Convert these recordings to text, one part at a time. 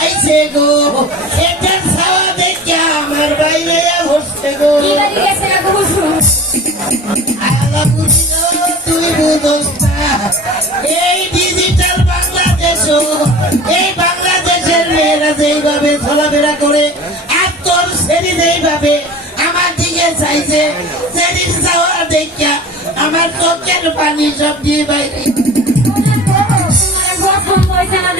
চাইছে গো এটা ছাওয়া দেখে আমার বাইরে বসছে গো তুই বুঝোস না। এই ডিজিটাল বাংলাদেশ এই বাংলাদেশের মেয়েরা যেইভাবে চলাফেরা করে আর তোর শ্রেণি যেইভাবে আমার দিকে চাইছে শ্রেণির যাওয়া দেখা আমার চোখের পানি সব দিয়ে বাইরে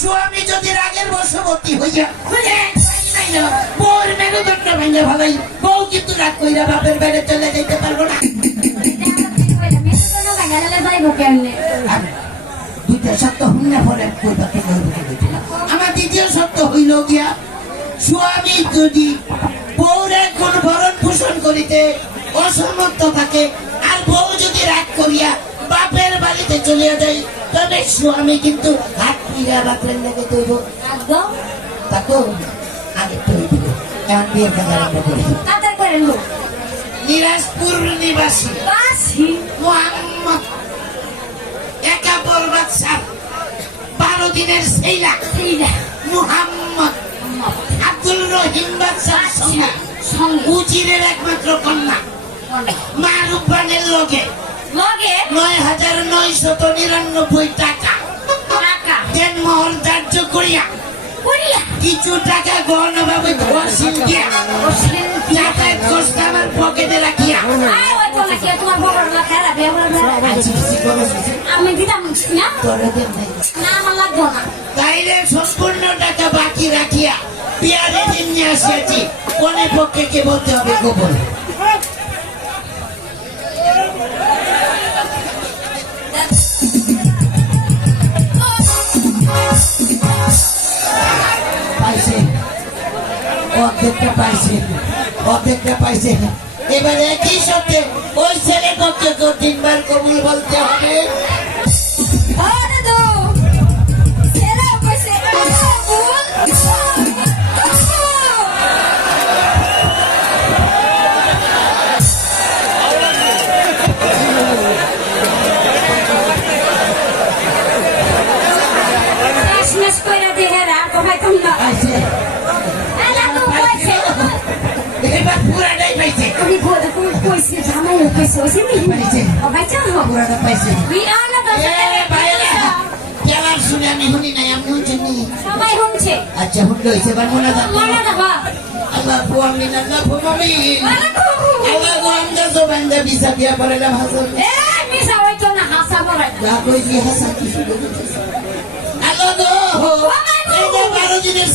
স্বামী যদি রাগের বশবর্তী হইয়া বউ কিন্তু রাগ কইরা বাপের বাইরে চলে পারব না। আমার দ্বিতীয় হইল গিয়া, স্বামী যদি বউরে কোন ভরণ পোষণ করিতে অসমর্থ থাকে, আর বউ যদি রাগ করিয়া বাপের বাড়িতে চলিয়া যায়, তবে স্বামী কিন্তু হাত ফিরা বাপের লেগে তৈব তাকে আগে তৈরি এমন বিয়ে খেলা আরম্ভ করি নিরাজপুর নিবাসী। মোহাম্মদ একা বরবাদ সাহ বারো দিনের সেইলা। মুহাম্মদ আব্দুল রহিম বাদশাহ সঙ্গে। উজিরের একমাত্র কন্যা। লগে? নয় হাজার নয়শত নিরানব্বই টাকা। দেন মোহর ধার্য করিয়া। কিছু টাকা গহনা ভাবে ধোয়াশিল দিয়া। যাতায়াত খরচ আমার পকেটে রাখিয়া। তাইলে সম্পূর্ণ টাকা বাকি রাখিয়া বিয়ারে দিন নিয়ে আসিয়াছি। কোনে পক্ষে কে বলতে হবে গোপন? পাইছে। অর্ধেকটা পাইছে। এবার একই সাথে ওই ছেলে পক্ষে তিনবার কবুল বলতে হবে। পুরাটাই পাইছে আমি বলে তুমি কইছে জামাই কইছে ওই নি পাইছে ও ভাই চাও পুরাটা পাইছে বিরানা তো এ ভাইরা কেলার শুনে আমি শুনি নাই আমি শুনি সবাই শুনছে আচ্ছা হুন্ডো হয়েছে এবার মনে থাকবে মনে রাখবা আল্লাহ পুয়ামিন আল্লাহ পুয়ামিন আল্লাহ গো আমরা তো বান্দা বিসা বিয়া পড়াইলাম হাসান এ মিশা হইতো না হাসা পড়ে যা কইছি হাসান কি দিনের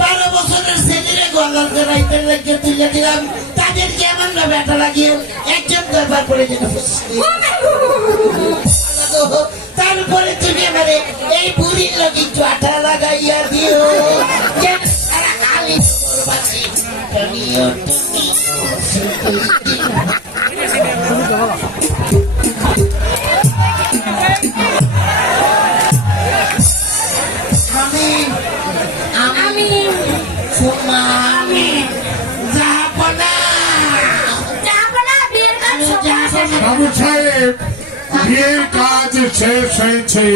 বারো বছরের ছেলেরে গল্লা রাইতের লাগিয়ে তুলে দিলাম। তাদেরকে এমন না লাগিয়ে একজন দরবার করে যেন তারপরে তুমি এবারে এই বুড়ির লোক একটু আঠা লাগাইয়া দিও। বাবু সাহেব বিয়ের কাজ শেষ হয়েছে।